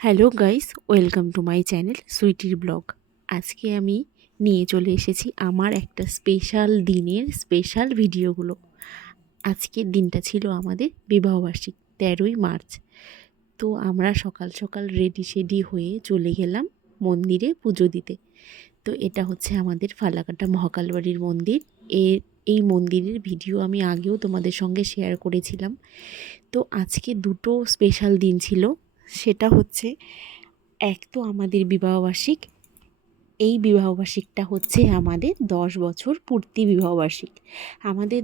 Hello guys, welcome to my channel সুইটির blog. আজকে আমি নিয়ে চলে এসেছি আমার একটা স্পেশাল দিনের স্পেশাল ভিডিওগুলো। আজকের দিনটা ছিল আমাদের বিবাহবার্ষিক 13ই মার্চ। তো আমরা সকাল সকাল রেডি শেডি হয়ে চলে গেলাম মন্দিরে পুজো দিতে। তো এটা হচ্ছে আমাদের ফালাকাটা মহাকালবাড়ির মন্দির। এই মন্দিরের ভিডিও আমি আগেও তোমাদের সঙ্গে শেয়ার করেছিলাম। তো আজকে দুটো স্পেশাল দিন ছিল। সেটা হচ্ছে, এক তো আমাদের বিবাহবার্ষিক, এই বিবাহবার্ষিকটা হচ্ছে আমাদের 10 বছর পূর্তি বিবাহবার্ষিক। আমাদের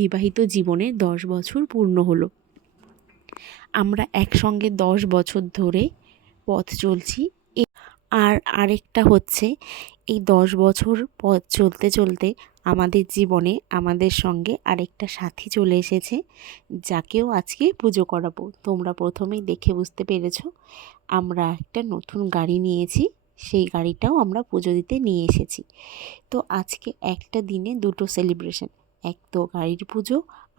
বিবাহিত জীবনে 10 বছর পূর্ণ হলো। আমরা একসঙ্গে 10 বছর ধরে পথ চলছি। আর আরেকটা হচ্ছে, এই 10 বছর পথ চলতে চলতে আমাদের জীবনে আমাদের সঙ্গে আরেকটা সাথী চলে এসেছে, যাকেও আজকে পুজো করাবো। তোমরা প্রথমেই দেখে বুঝতে পেরেছ, আমরা একটা নতুন গাড়ি নিয়েছি, সেই গাড়িটাও আমরা পুজো দিতে নিয়ে এসেছি। তো আজকে একটা দিনে দুটো সেলিব্রেশন, এক তো গাড়ির পুজো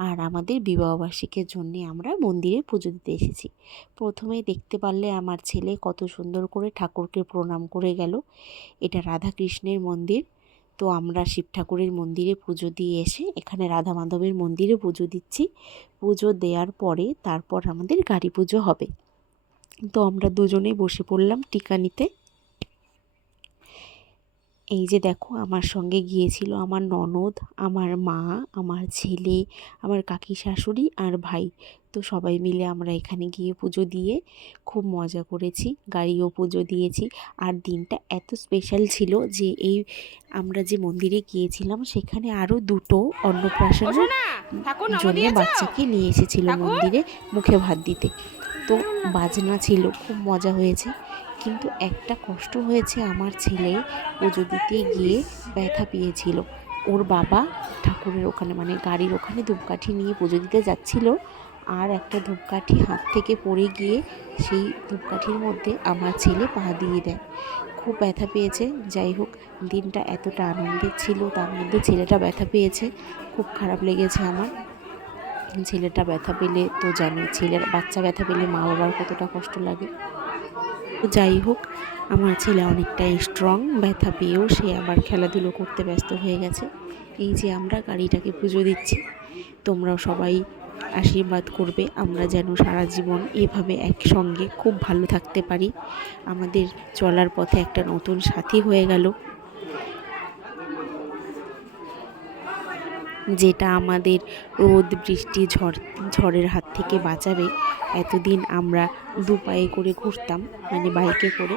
আর আমাদের বিবাহবার্ষিকের জন্যে আমরা মন্দিরে পুজো দিতে এসেছি। প্রথমেই দেখতে পারলে আমার ছেলে কত সুন্দর করে ঠাকুরকে প্রণাম করে গেল। এটা রাধাকৃষ্ণের মন্দির। তো আমরা শিব ঠাকুরের মন্দিরে পুজো দিয়ে এসে এখানে রাধা মাধবের মন্দিরে পুজো দিচ্ছি। পুজো দেওয়ার পরে তারপর আমাদের গাড়ি পুজো হবে। তো আমরা দুজনেই বসে পড়লাম টিকা নিতে। এই যে দেখো, আমার সঙ্গে গিয়েছিল আমার ননদ, আমার মা, আমার ছেলে, আমার কাকি শাশুড়ি আর ভাই। তো সবাই মিলে আমরা এখানে গিয়ে পুজো দিয়ে খুব মজা করেছি, গাড়িও পুজো দিয়েছি। আর দিনটা এত স্পেশাল ছিল যে আমরা যে মন্দিরে গিয়েছিলাম সেখানে আরও দুটো অন্নপ্রাশনের জন্য বাচ্চাকে নিয়ে এসেছিল মন্দিরে মুখে ভাত দিতে। তো বাজনা ছিল, খুব মজা হয়েছে। কিন্তু একটা কষ্ট হয়েছে, আমার ছেলে পুজো দিতে গিয়ে ব্যথা পেয়েছিল। ওর বাবা ঠাকুরের ওখানে মানে গাড়ির ওখানে ধূপকাঠি নিয়ে পুজো দিতে যাচ্ছিল, আর একটা ধূপকাঠি হাত থেকে পড়ে গিয়ে সেই ধূপকাঠির মধ্যে আমার ছেলে পা দিয়ে দেয়। খুব ব্যথা পেয়েছে। যাই হোক, দিনটা এতটা আনন্দের ছিল, তার মধ্যে ছেলেটা ব্যথা পেয়েছে, খুব খারাপ লেগেছে আমার। ছেলেটা ব্যথা পেলে তো জানি, বাচ্চা ব্যথা পেলে মা বাবার কতটা কষ্ট লাগে। তো যাই হোক, আমার ছেলে অনেকটাই স্ট্রং, ব্যথা পেয়েও সে আবার খেলাধুলো করতে ব্যস্ত হয়ে গেছে। এই যে আমরা গাড়িটাকে পুজো দিচ্ছি, তোমরাও সবাই আশীর্বাদ করবে আমরা যেন সারা জীবন এভাবে একসঙ্গে খুব ভালো থাকতে পারি। আমাদের চলার পথে একটা নতুন সাথী হয়ে গেল, যেটা আমাদের রোদ বৃষ্টি ঝড়ের হাত থেকে বাঁচাবে। এতদিন আমরা দু পায়ে করে ঘুরতাম, মানে বাইকে করে,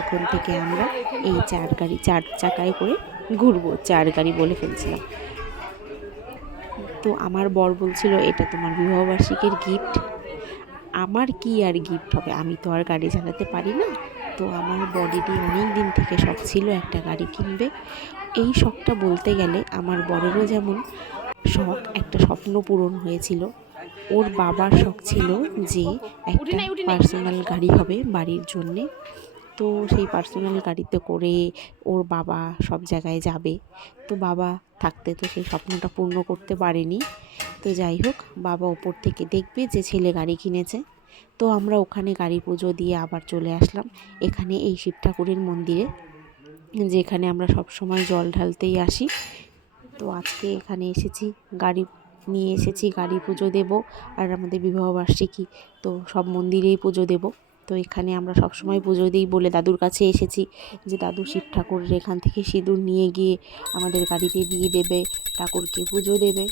এখন থেকে আমরা এই চার চাকায় করে ঘুরবো। চার গাড়ি বলে ফেলছিলাম। তো আমার বর বলছিল, এটা তোমার বিবাহবার্ষিকীর গিফট। আমার কি আর গিফট হবে, আমি তো আর গাড়ি চালাতে পারি না। তো আমার বরেরই অনেক দিন থেকে শখ ছিল একটা গাড়ি কিনবে। এই শখটা বলতে গেলে আমার বরেরও যেমন শখ, একটা স্বপ্ন পূরণ হয়েছিল। ওর বাবার শখ ছিল যে একটা পার্সোনাল গাড়ি হবে বাড়ির জন্যে। তো সেই পার্সোনাল গাড়িতে করে ওর বাবা সব জায়গায় যাবে। তো বাবা থাকতে তো সেই স্বপ্নটা পূর্ণ করতে পারেনি। তো যাই হোক, বাবা ওপর থেকে দেখবে যে ছেলে গাড়ি কিনেছে। তো আমরা ওখানে গাড়ি পুজো দিয়ে আবার চলে আসলাম এখানে এই শিব ঠাকুরের মন্দিরে, যেখানে আমরা সব সময় জল ঢালতেই আসি। তো আজকে এখানে এসেছি, গাড়ি নিয়ে এসেছি, গাড়ি পুজো দেব। আর আমাদের বিবাহবার্ষিকী, তো সব মন্দিরেই পুজো দেব। তো এখানে আমরা সব সময় পুজো দিই বলে দাদুর কাছে এসেছি, যে দাদু শিব ঠাকুরের এখান থেকে সিঁদুর নিয়ে গিয়ে আমাদের গাড়িতে দিয়ে দেবে, ঠাকুরকে পুজো দেবে।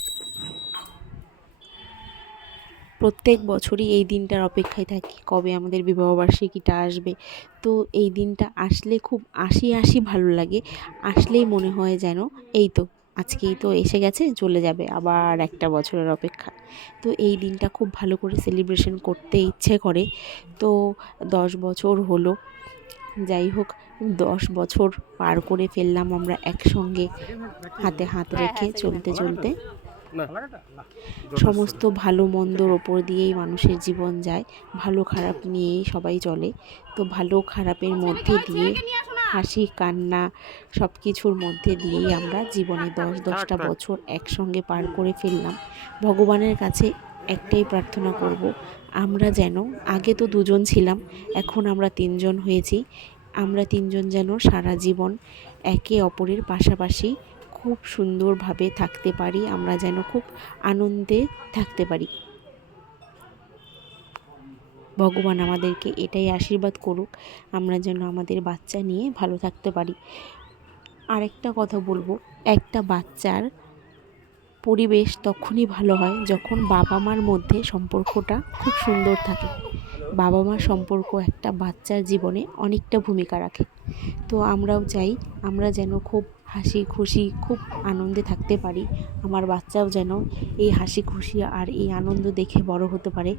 প্রত্যেক বছরই এই দিনটার অপেক্ষায় থাকি, কবে আমাদের বিবাহবার্ষিকীটা আসবে। তো এই দিনটা আসলে খুব আশি ভালো লাগে। আসলেই মনে হয় যেন এই তো আজকেই তো এসে গেছে, চলে যাবে আবার একটা বছরের অপেক্ষা। তো এই দিনটা খুব ভালো করে সেলিব্রেশন করতে ইচ্ছে করে। তো 10 বছর হলো। যাই হোক, 10 বছর পার করে ফেললাম আমরা একসঙ্গে, হাতে হাত রেখে চলতে চলতে। সমস্ত ভালো মন্দর ওপর দিয়েই মানুষের জীবন যায়, ভালো খারাপ নিয়েই সবাই চলে। তো ভালো খারাপের মধ্যে দিয়ে, হাসি কান্না সব কিছুর মধ্যে দিয়েই আমরা জীবনে 10টা বছর একসঙ্গে পার করে ফেললাম। ভগবানের কাছে একটাই প্রার্থনা করব, আমরা যেন, আগে তো দুজন ছিলাম, এখন আমরা তিনজন হয়েছি। আমরা তিনজন যেন সারা জীবন একে অপরের পাশাপাশি খুব সুন্দরভাবে থাকতে পারি, আমরা যেন খুব আনন্দে থাকতে পারি। ভগবান আমাদেরকে এটাই আশীর্বাদ করুক, আমরা যেন আমাদের বাচ্চা নিয়ে ভালো থাকতে পারি। আরেকটা কথা বলবো, একটা বাচ্চার পরিবেশ তখনই ভালো হয় যখন বাবা মার মধ্যে সম্পর্কটা খুব সুন্দর থাকে। বাবা মার সম্পর্ক একটা বাচ্চার জীবনে অনেকটা ভূমিকা রাখে। তো আমরাও চাই আমরা যেন খুব হাসি খুশি, খুব আনন্দে থাকতে পারি। আমার বাচ্চাও যেন এই হাসি খুশি আর এই আনন্দ দেখে বড় হতে পারে।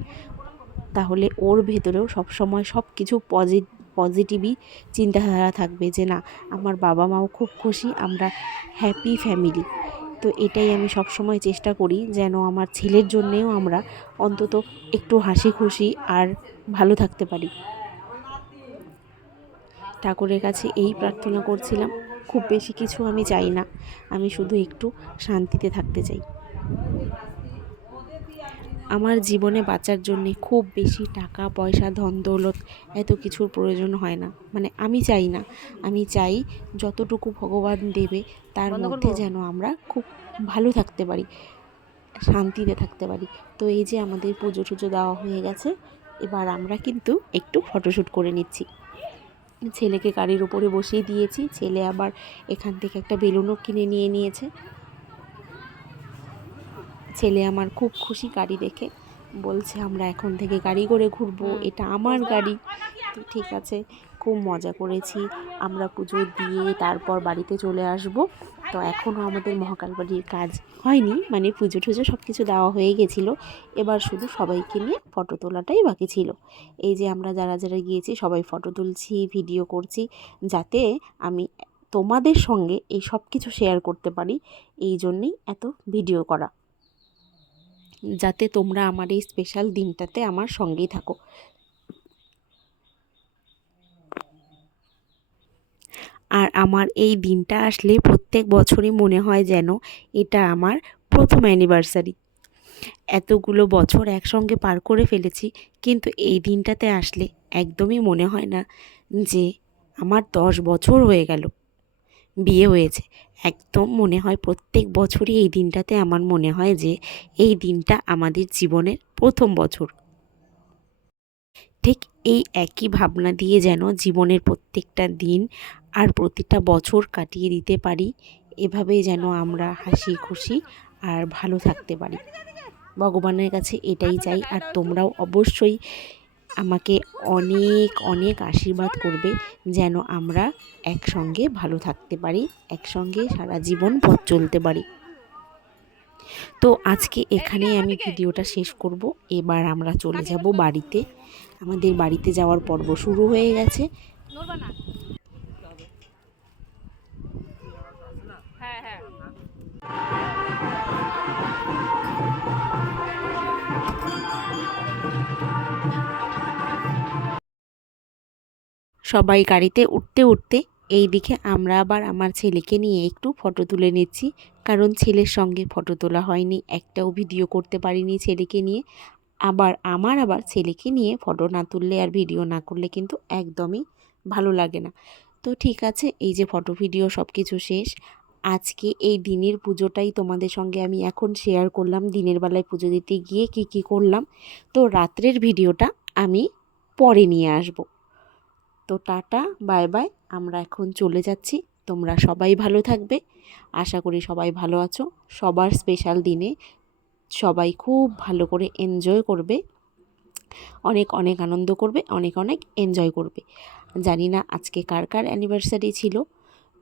তাহলে ওর ভেতরেও সবসময় সব কিছু পজিটিভই চিন্তাধারা থাকবে, যে না, আমার বাবা মাও খুব খুশি, আমরা হ্যাপি ফ্যামিলি। তো এটাই আমি সবসময় চেষ্টা করি, যেন আমার ছেলের জন্যেও আমরা অন্তত একটু হাসি খুশি আর ভালো থাকতে পারি। ঠাকুরের কাছে এই প্রার্থনা করছিলাম, খুব বেশি কিছু আমি চাই না, আমি শুধু একটু শান্তিতে থাকতে চাই। আমার জীবনে বাঁচার জন্যে খুব বেশি টাকা পয়সা ধন দৌলত এত কিছুর প্রয়োজন হয় না, মানে আমি চাই না। আমি চাই যতটুকু ভগবান দেবে তার মধ্যে যেন আমরা খুব ভালো থাকতে পারি, শান্তিতে থাকতে পারি। তো এই যে আমাদের পুজো টুজো দেওয়া হয়ে গেছে, এবার আমরা কিন্তু একটু ফটোশ্যুট করে নিচ্ছি। ছেলেকে গাড়ির উপরে বসিয়ে দিয়েছি, ছেলে আবার এখান থেকে একটা বেলুনও কিনে নিয়ে নিয়েছে। ছেলে আমার খুব খুশি গাড়ি দেখে, বলছে আমরা এখন থেকে গাড়ি করে ঘুরবো, এটা আমার গাড়ি। তো ঠিক আছে, খুব মজা করেছি। আমরা পুজো দিয়ে তারপর বাড়িতে চলে আসব। তো এখনও আমাদের মহাকাল বাড়ির কাজ হয়নি, মানে পুজো টুজো সব কিছু দেওয়া হয়ে গেছিলো, এবার শুধু সবাইকে নিয়ে ফটো তোলাটাই বাকি ছিল। এই যে আমরা যারা যারা গিয়েছি সবাই ফটো তুলছি, ভিডিও করছি, যাতে আমি তোমাদের সঙ্গে এই সব কিছু শেয়ার করতে পারি। এই জন্যেই এত ভিডিও করা, যাতে তোমরা আমার এই স্পেশাল দিনটাতে আমার সঙ্গেই থাকো। আর আমার এই দিনটা আসলে প্রত্যেক বছরই মনে হয় যেন এটা আমার প্রথম অ্যানিভার্সারি। এতগুলো বছর একসঙ্গে পার করে ফেলেছি, কিন্তু এই দিনটাতে আসলে একদমই মনে হয় না যে আমার 10 বছর হয়ে গেল বিয়ে হয়েছে। একদম মনে হয় প্রত্যেক বছরই এই দিনটাতে আমার মনে হয় যে এই দিনটা আমাদের জীবনের প্রথম বছর। ঠিক এই একই ভাবনা দিয়ে যেন জীবনের প্রত্যেকটা দিন আর প্রতিটা বছর কাটিয়ে দিতে পারি, এভাবেই যেন আমরা হাসি খুশি আর ভালো থাকতে পারি। ভগবানের কাছে এটাই চাই। আর তোমরাও অবশ্যই আমাকে অনেক অনেক আশীর্বাদ করবে, যেন আমরা একসঙ্গে ভালো থাকতে পারি, একসঙ্গে সারা জীবন পথ চলতে পারি। তো আজকে এখানেই আমি ভিডিওটা শেষ করব। এবার আমরা চলে যাব বাড়িতে। আমাদের বাড়িতে যাওয়ার পর্ব শুরু হয়ে গেছে। সবাই গাড়িতে উঠতে উঠতে এই দিকে আমরা আবার আমার ছেলেকে নিয়ে একটু ফটো তুলে নিচ্ছি, কারণ ছেলের সঙ্গে ফটো তোলা হয়নি, একটাও ভিডিও করতে পারিনি ছেলেকে নিয়ে। আবার ছেলেকে নিয়ে ফটো না তুললে আর ভিডিও না করলে কিন্তু একদমই ভালো লাগে না। তো ঠিক আছে, এই যে ফটো ভিডিও সব কিছু শেষ। আজকে এই দিনের পুজোটাই তোমাদের সঙ্গে আমি এখন শেয়ার করলাম, দিনের বেলায় পুজো দিতে গিয়ে কি করলাম। তো রাত্রের ভিডিওটা আমি পরে নিয়ে আসব। তো টাটা, বাই বাই, আমরা এখন চলে যাচ্ছি। তোমরা সবাই ভালো থাকবে, আশা করি সবাই ভালো আছো। সবার স্পেশাল দিনে সবাই খুব ভালো করে এনজয় করবে, অনেক অনেক আনন্দ করবে, অনেক অনেক এনজয় করবে। জানি না আজকে কার কার অ্যানিভার্সারি ছিল।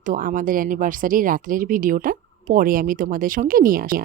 তো আমাদের অ্যানিভার্সারি রাত্রের ভিডিওটা পরে আমি তোমাদের সঙ্গে নিয়ে আসি।